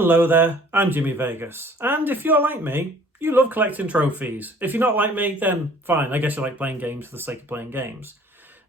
Hello there, I'm Jimmy Vegas, and if you're like me, you love collecting trophies. If you're not like me, then fine, I guess you like playing games for the sake of playing games.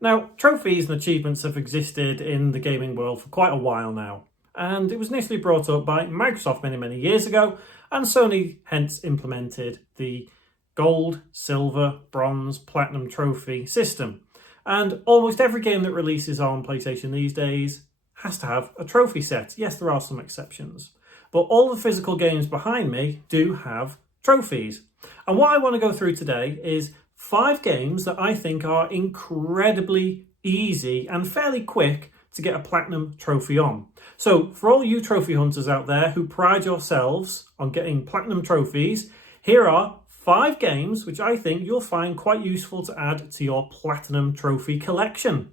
Now, trophies and achievements have existed in the gaming world for quite a while now, and it was initially brought up by Microsoft many years ago, and Sony hence implemented the gold, silver, bronze, platinum trophy system. And almost every game that releases on PlayStation these days has to have a trophy set. Yes, there are some exceptions. But all the physical games behind me do have trophies. And what I want to go through today is 5 games that I think are incredibly easy and fairly quick to get a platinum trophy on. So for all you trophy hunters out there who pride yourselves on getting platinum trophies, here are 5 games which I think you'll find quite useful to add to your platinum trophy collection.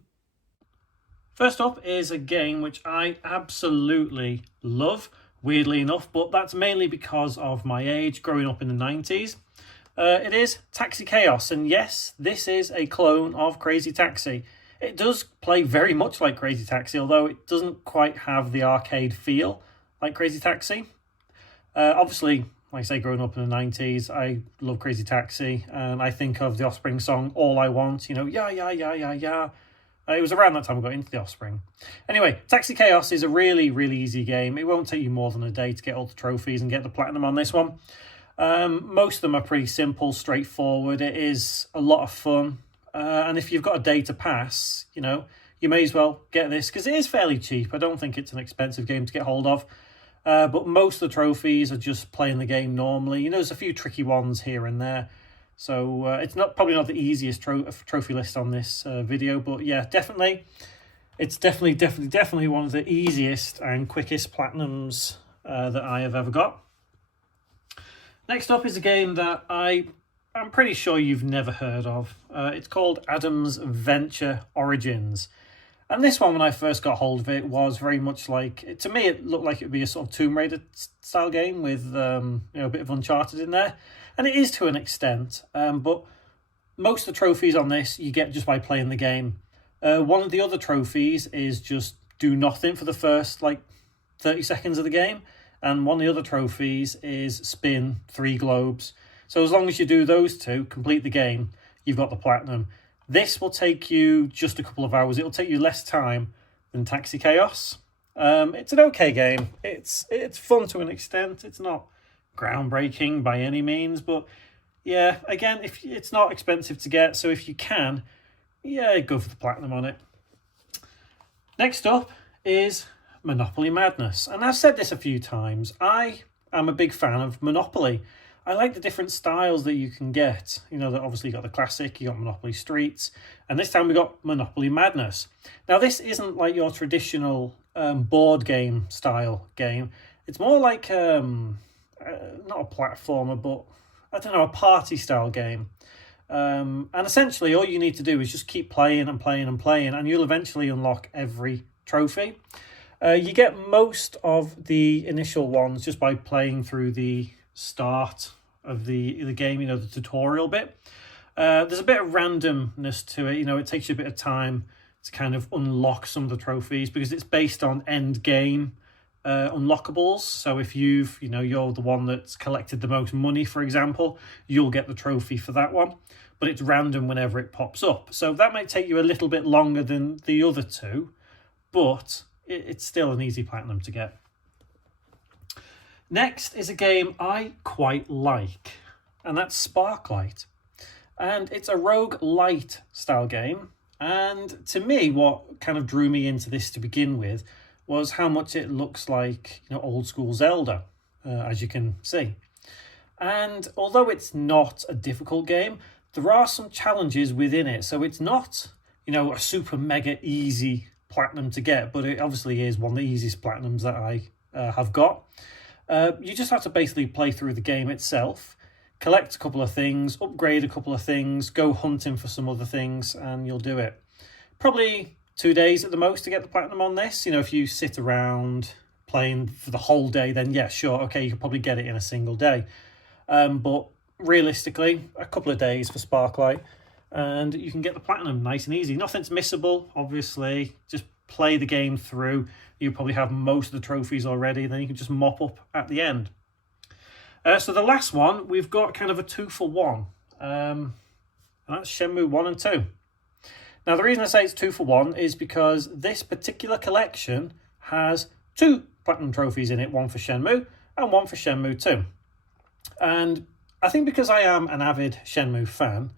First up is a game which I absolutely love, weirdly enough, but that's mainly because of my age, growing up in the 90s. It is Taxi Chaos, and yes, this is a clone of Crazy Taxi. It does play very much like Crazy Taxi, although it doesn't quite have the arcade feel like Crazy Taxi. Obviously, like I say, growing up in the 90s, I love Crazy Taxi, and I think of the Offspring song, All I Want, yeah. It was around that time I got into the Offspring. Anyway, Taxi Chaos is a really easy game. It won't take you more than a day to get all the trophies and get the platinum on this one. Most of them are pretty simple, straightforward. It is a lot of fun. And if you've got a day to pass, you may as well get this because it is fairly cheap. I don't think it's an expensive game to get hold of. But most of the trophies are just playing the game normally. There's a few tricky ones here and there. So it's probably not the easiest trophy list on this video, but yeah, it's definitely one of the easiest and quickest platinums that I have ever got. Next up is a game that I'm pretty sure you've never heard of. It's called Adam's Venture Origins. And this one, when I first got hold of it, was very much like, to me, it looked like it would be a sort of Tomb Raider style game with a bit of Uncharted in there. And it is to an extent, but most of the trophies on this you get just by playing the game. One of the other trophies is just do nothing for the first 30 seconds of the game. And one of the other trophies is spin 3 globes. So as long as you do those 2, complete the game, you've got the platinum. This will take you just a couple of hours. It'll take you less time than Taxi Chaos. It's an okay game. It's fun to an extent. It's not groundbreaking by any means, but yeah, again, if it's not expensive to get, so if you can, yeah, go for the platinum on it. Next up is Monopoly Madness, and I've said this a few times. I am a big fan of Monopoly. I like the different styles that you can get. That obviously you got the classic, you got Monopoly Streets, and this time we got Monopoly Madness. Now, this isn't like your traditional board game style game. It's more like not a platformer, but I don't know, a party style game. And essentially all you need to do is just keep playing and playing and playing, and you'll eventually unlock every trophy. You get most of the initial ones just by playing through the start of the game, the tutorial bit. There's a bit of randomness to it. It takes you a bit of time to kind of unlock some of the trophies because it's based on end game unlockables. So if you're the one that's collected the most money, for example, you'll get the trophy for that one, but it's random whenever it pops up. So that might take you a little bit longer than the other 2, but it's still an easy platinum to get. Next is a game I quite like, and that's Sparklight. And it's a roguelite style game. And to me, what kind of drew me into this to begin with was how much it looks like old school Zelda, as you can see. And although it's not a difficult game, there are some challenges within it. So it's not, a super mega easy platinum to get, but it obviously is one of the easiest platinums that I have got. You just have to basically play through the game itself, collect a couple of things, upgrade a couple of things, go hunting for some other things, and you'll do it. Probably 2 days at the most to get the platinum on this. If you sit around playing for the whole day, then yeah, sure, okay, you could probably get it in a single day. But realistically, a couple of days for Sparklight, and you can get the platinum nice and easy. Nothing's missable, obviously. Just play the game through. You probably have most of the trophies already, and then you can just mop up at the end. So the last one, we've got kind of a 2-for-1. And that's Shenmue 1 and 2. Now, the reason I say it's 2-for-1 is because this particular collection has 2 platinum trophies in it, one for Shenmue and one for Shenmue 2. And I think because I am an avid Shenmue fan,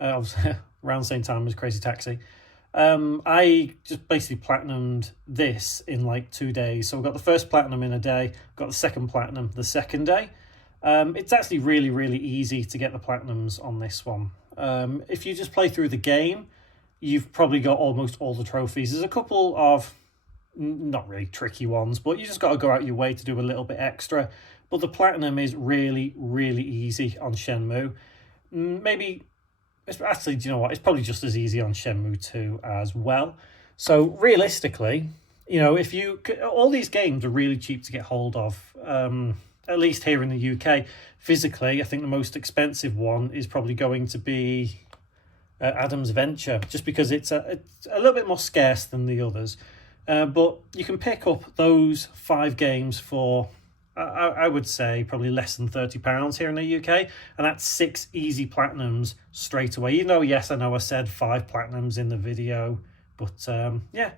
obviously around the same time as Crazy Taxi, I just basically platinumed this in like 2 days. So I got the first platinum in a day, got the second platinum the second day. It's actually really, really easy to get the platinums on this one. If you just play through the game, you've probably got almost all the trophies. There's a couple of not really tricky ones, but you just got to go out your way to do a little bit extra. But the platinum is really, really easy on Shenmue. Maybe, actually, do you know what? It's probably just as easy on Shenmue 2 as well. So realistically, you know, if you, all these games are really cheap to get hold of, at least here in the UK. Physically, I think the most expensive one is probably going to be Adam's Venture, just because it's a little bit more scarce than the others. But you can pick up those 5 games for, I would say, probably less than £30 here in the UK. And that's 6 easy platinums straight away. You know, yes, I know I said 5 platinums in the video. But yeah,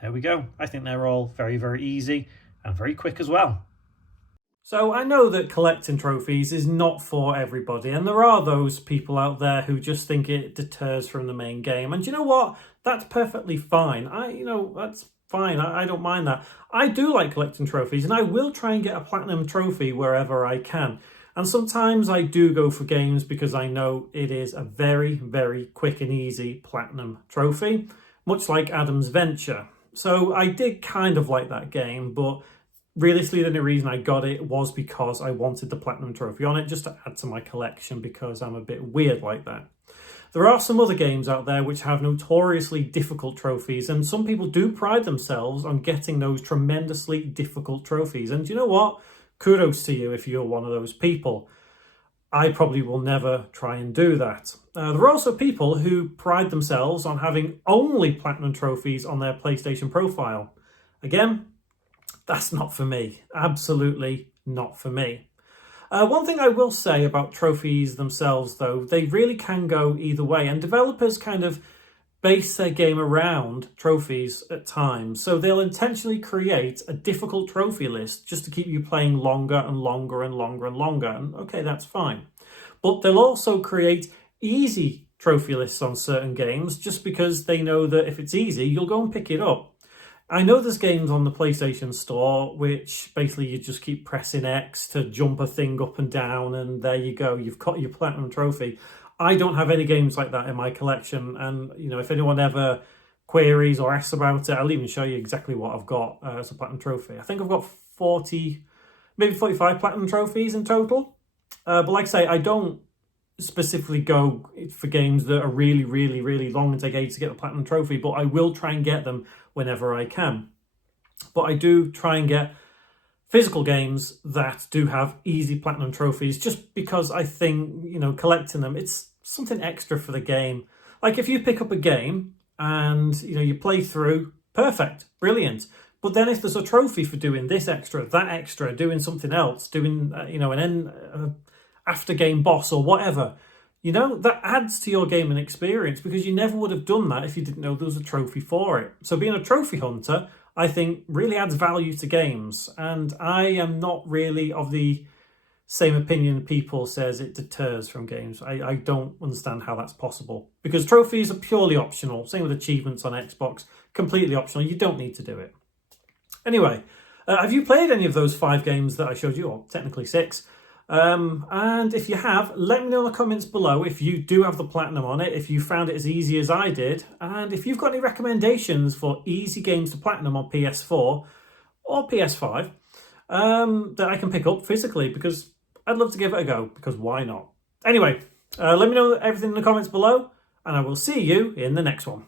there we go. I think they're all very, very easy and very quick as well. So I know that collecting trophies is not for everybody, and there are those people out there who just think it deters from the main game. And you know what? That's perfectly fine. That's fine. I don't mind that. I do like collecting trophies, and I will try and get a platinum trophy wherever I can. And sometimes I do go for games because I know it is a very, very quick and easy platinum trophy, much like Adam's Venture. So I did kind of like that game, but realistically, the only reason I got it was because I wanted the platinum trophy on it, just to add to my collection, because I'm a bit weird like that. There are some other games out there which have notoriously difficult trophies, and some people do pride themselves on getting those tremendously difficult trophies. And you know what? Kudos to you if you're one of those people. I probably will never try and do that. There are also people who pride themselves on having only platinum trophies on their PlayStation profile. Again, that's not for me. Absolutely not for me. One thing I will say about trophies themselves, though, they really can go either way. And developers kind of base their game around trophies at times. So they'll intentionally create a difficult trophy list just to keep you playing longer and longer and longer and longer. And okay, that's fine. But they'll also create easy trophy lists on certain games just because they know that if it's easy, you'll go and pick it up. I know there's games on the PlayStation Store which basically you just keep pressing X to jump a thing up and down, and there you go, you've got your platinum trophy. I don't have any games like that in my collection, and you know, if anyone ever queries or asks about it, I'll even show you exactly what I've got as a platinum trophy. I think I've got 40, maybe 45 platinum trophies in total. But like I say, I don't specifically go for games that are really, really, really long and take ages to get the platinum trophy, but I will try and get them whenever I can. But I do try and get physical games that do have easy platinum trophies, just because I think, you know, collecting them, it's something extra for the game. Like if you pick up a game and, you know, you play through, perfect, brilliant. But then if there's a trophy for doing this extra, that extra, doing something else, doing, an after game boss or whatever, you know, that adds to your gaming experience, because you never would have done that if you didn't know there was a trophy for it. So being a trophy hunter, I think, really adds value to games. And I am not really of the same opinion people says it deters from games. I don't understand how that's possible, because trophies are purely optional. Same with achievements on Xbox, completely optional. You don't need to do it. Anyway, have you played any of those 5 games that I showed you, or technically 6? And if you have, let me know in the comments below if you do have the platinum on it, if you found it as easy as I did, and if you've got any recommendations for easy games to platinum on PS4 or PS5 that I can pick up physically, because I'd love to give it a go, because why not? Anyway, let me know everything in the comments below, and I will see you in the next one.